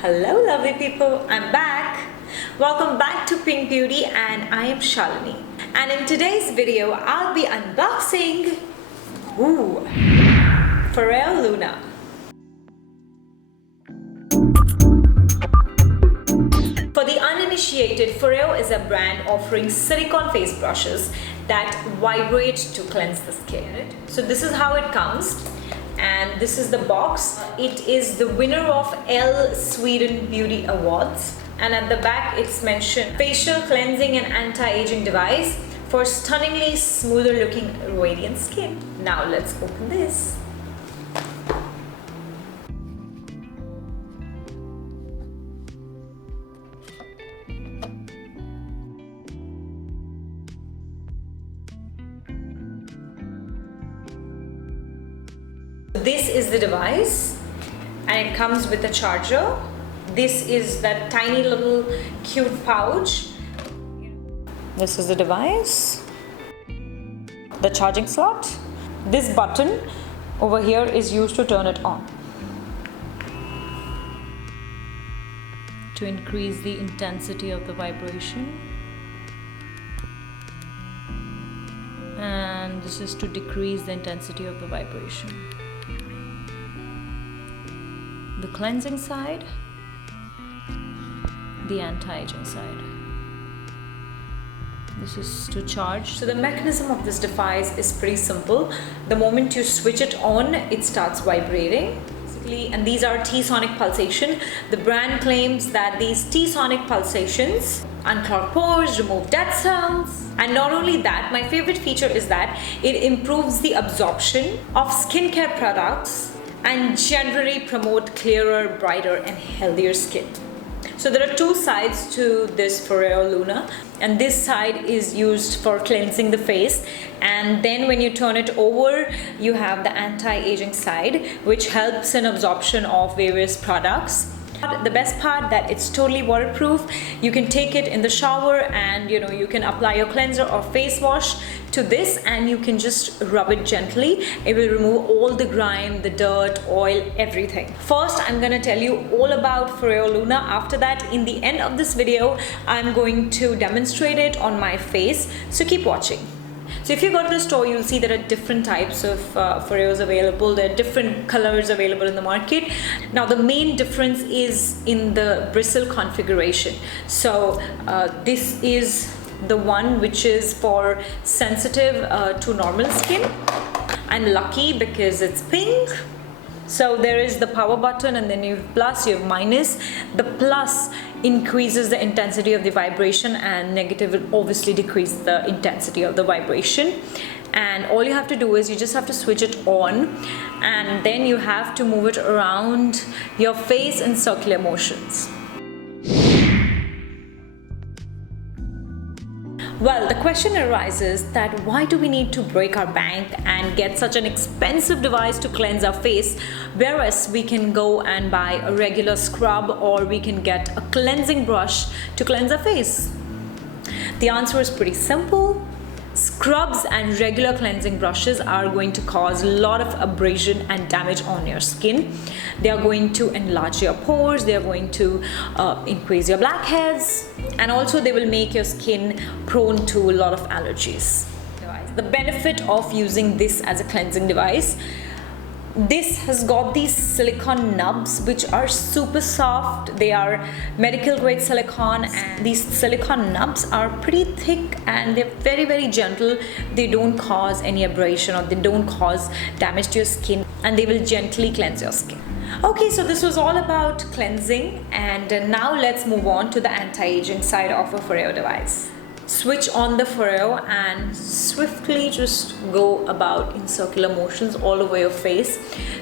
Hello lovely people, I'm back. Welcome back to Pink Beauty and I am Shalini. And in today's video, I'll be unboxing FOREO LUNA. For the uninitiated, FOREO is a brand offering silicone face brushes that vibrate to cleanse the skin. So this is how it comes. And this is the box. It is the winner of Sweden Beauty Awards. And at the back it's mentioned facial cleansing and anti-aging device for stunningly smoother looking radiant skin. Now let's open this. This is the device and it comes with a charger. This is that tiny little cute pouch. This is the device, the charging slot. This button over here is used to turn it on, to increase the intensity of the vibration, and this is to decrease the intensity of the vibration. The cleansing side, the anti-aging side. This is to charge. So the mechanism of this device is pretty simple. The moment you switch it on, it starts vibrating. And these are T-sonic pulsation. The brand claims that these T-sonic pulsations unclog pores, remove dead cells. And not only that, my favorite feature is that it improves the absorption of skincare products and generally promote clearer, brighter and healthier skin. So there are two sides to this FOREO LUNA, and this side is used for cleansing the face, and then when you turn it over you have the anti-aging side, which helps in absorption of various products. The best part that it's totally waterproof. You can take it in the shower and you can apply your cleanser or face wash to this and you can just rub it gently. It will remove all the grime, the dirt, oil, everything. First, I'm gonna tell you all about FOREO LUNA. After that, in the end of this video, I'm going to demonstrate it on my face. So keep watching. So if you go to the store, you'll see there are different types of FOREOs available. There are different colors available in the market. Now the main difference is in the bristle configuration. So this is the one which is for sensitive to normal skin. I'm lucky because it's pink. So there is the power button and then you have plus, you have minus. The plus increases the intensity of the vibration and negative will obviously decrease the intensity of the vibration. And all you have to do is you just have to switch it on and then you have to move it around your face in circular motions. Well, the question arises that why do we need to break our bank and get such an expensive device to cleanse our face, whereas we can go and buy a regular scrub or we can get a cleansing brush to cleanse our face? The answer is pretty simple. Scrubs and regular cleansing brushes are going to cause a lot of abrasion and damage on your skin. They are going to enlarge your pores, they are going to increase your blackheads, and also they will make your skin prone to a lot of allergies. The benefit of using this as a cleansing device, this has got these silicone nubs which are super soft. They are medical grade silicone and these silicone nubs are pretty thick and they're very, very gentle. They don't cause any abrasion or they don't cause damage to your skin and they will gently cleanse your skin. Okay, so this was all about cleansing and now let's move on to the anti-aging side of a FOREO device. Switch on the FOREO and swiftly just go about in circular motions all over your face.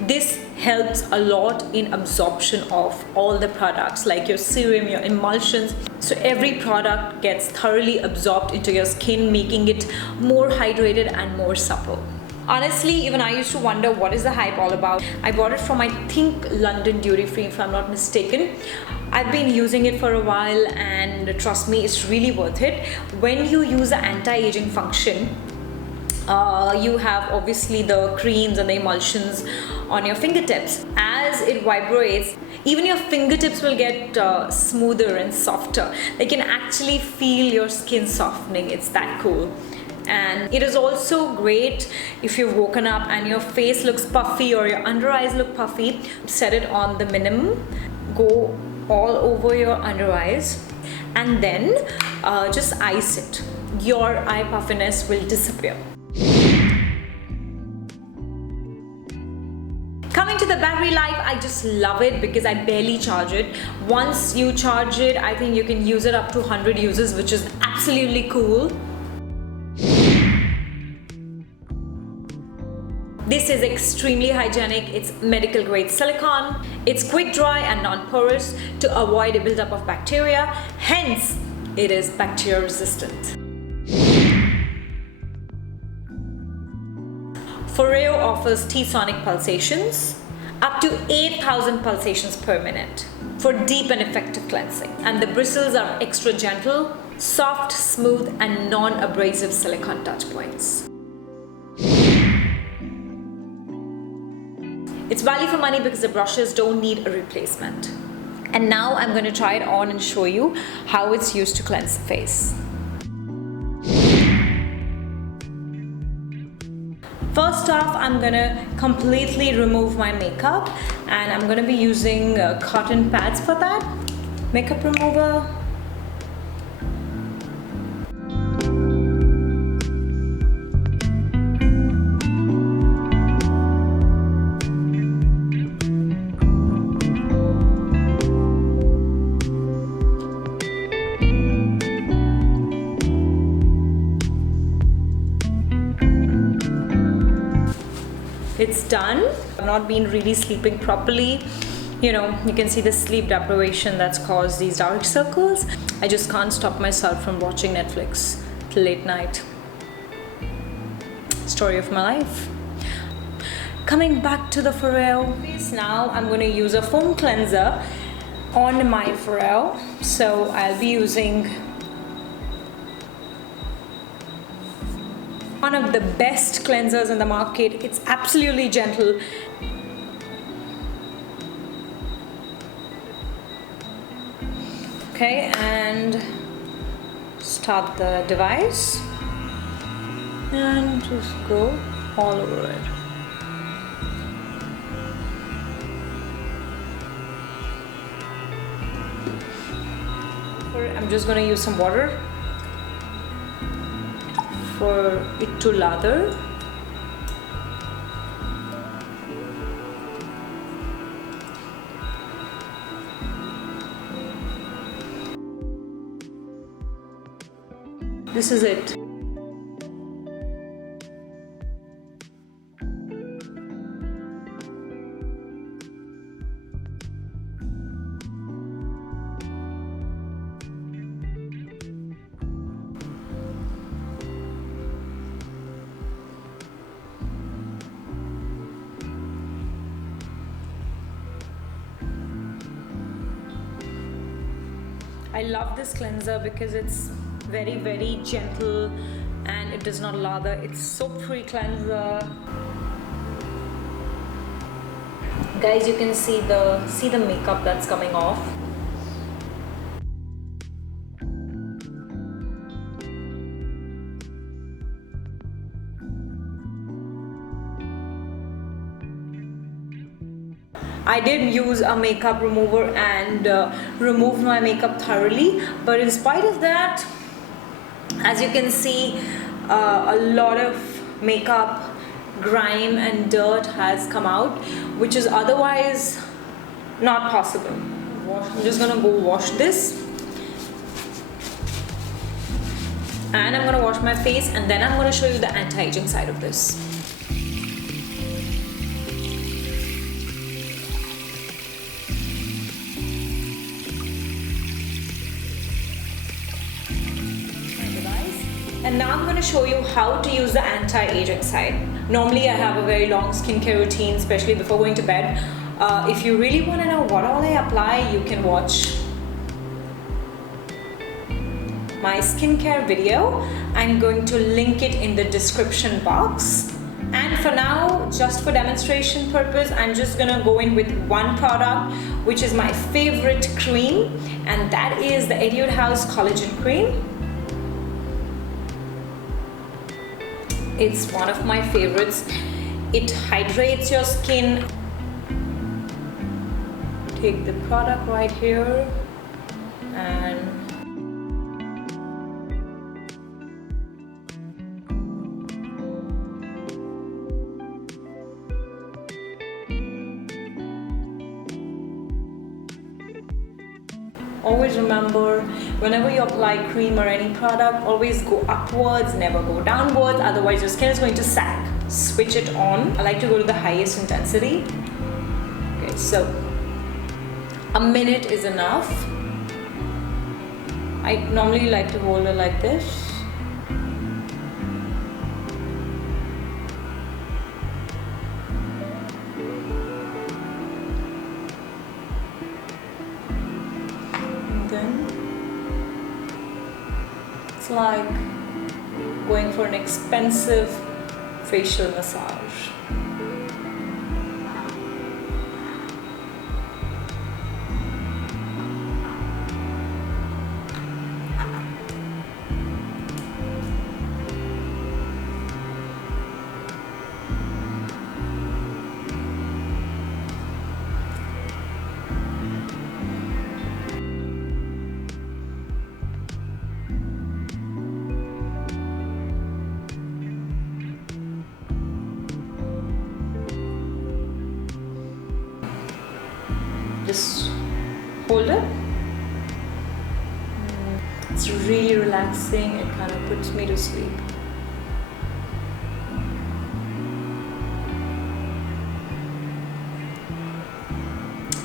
This helps a lot in absorption of all the products like your serum, your emulsions. So every product gets thoroughly absorbed into your skin, making it more hydrated and more supple. Honestly, even I used to wonder what is the hype all about. I bought it from I think London duty free if I'm not mistaken. I've been using it for a while and trust me, it's really worth it. When you use the anti-aging function, you have obviously the creams and the emulsions on your fingertips. As it vibrates, Even your fingertips will get smoother and softer. They can actually feel your skin softening. It's that cool. And it is also great if you've woken up and your face looks puffy or your under eyes look puffy. Set it on the minimum, go all over your under eyes, and then just ice it. Your eye puffiness will disappear. Coming to the battery life, I just love it because I barely charge it. Once you charge it, I think you can use it up to 100 uses, which is absolutely cool. This is extremely hygienic. It's medical grade silicone. It's quick dry and non-porous to avoid a buildup of bacteria. Hence, it is bacteria resistant. FOREO offers T-sonic pulsations, up to 8,000 pulsations per minute for deep and effective cleansing. And the bristles are extra gentle, soft, smooth, and non-abrasive silicone touch points. It's value for money because the brushes don't need a replacement. And now I'm going to try it on and show you how it's used to cleanse the face. First off, I'm going to completely remove my makeup, and I'm going to be using cotton pads for that. Makeup remover. It's done. I've not been really sleeping properly. You know, you can see the sleep deprivation that's caused these dark circles. I just can't stop myself from watching Netflix till late night. Story of my life. Coming back to the FOREO face now, I'm going to use a foam cleanser on my FOREO. So I'll be using one of the best cleansers in the market. It's absolutely gentle. Okay, and start the device and just go all over it. I'm just going to use some water for it to lather. This is it. I love this cleanser because it's very, very gentle and it does not lather. It's soap-free cleanser. Guys, you can see the makeup that's coming off. I did use a makeup remover and removed my makeup thoroughly, but in spite of that, as you can see, a lot of makeup, grime and dirt has come out, which is otherwise not possible. I'm just gonna go wash this, and I'm gonna wash my face, and then I'm gonna show you the anti-aging side of this. And now I'm going to show you how to use the anti-aging side. Normally I have a very long skincare routine, especially before going to bed. If you really want to know what all I apply, you can watch my skincare video. I'm going to link it in the description box. And for now, just for demonstration purpose, I'm just gonna go in with one product, which is my favorite cream, and that is the Etude House Collagen Cream. It's one of my favorites. It hydrates your skin. Take the product right here and always remember, whenever you apply cream or any product, always go upwards, never go downwards, otherwise your skin is going to sag. Switch it on. I like to go to the highest intensity. Okay, so a minute is enough. I normally like to hold it like this. Then it's like going for an expensive facial massage. Just hold it. It's really relaxing. It kind of puts me to sleep.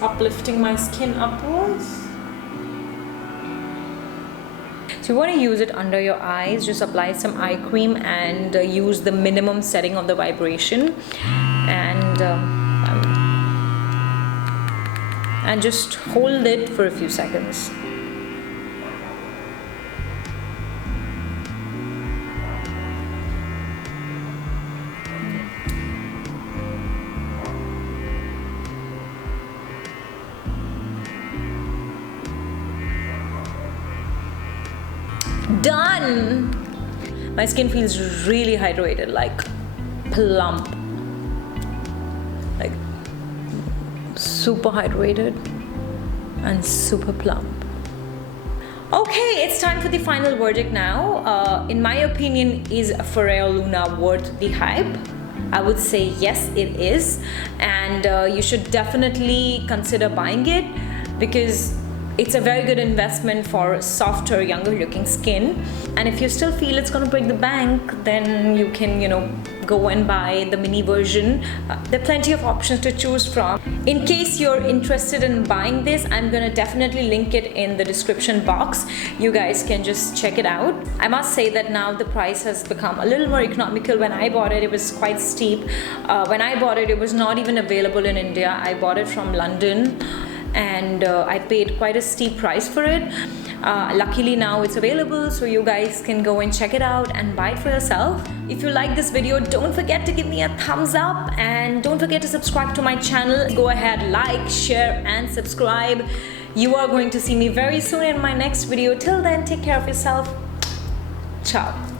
Uplifting my skin upwards. So you want to use it under your eyes. Just apply some eye cream and use the minimum setting of the vibration, and just hold it for a few seconds. Done! My skin feels really hydrated, like plump, like super hydrated and super plump. Okay, it's time for the final verdict now. In my opinion, is FOREO LUNA worth the hype? I would say yes, it is, and you should definitely consider buying it because it's a very good investment for softer, younger looking skin. And if you still feel it's gonna break the bank, then you can, go and buy the mini version. There are plenty of options to choose from. In case you're interested in buying this, I'm gonna definitely link it in the description box. You guys can just check it out. I must say that now the price has become a little more economical. When I bought it, it was quite steep. When I bought it, it was not even available in India. I bought it from London, and I paid quite a steep price for it. Luckily now it's available, so you guys can go and check it out and buy it for yourself. If you like this video, don't forget to give me a thumbs up and don't forget to subscribe to my channel. Go ahead, like, share and subscribe. You are going to see me very soon in my next video. Till then, take care of yourself. Ciao.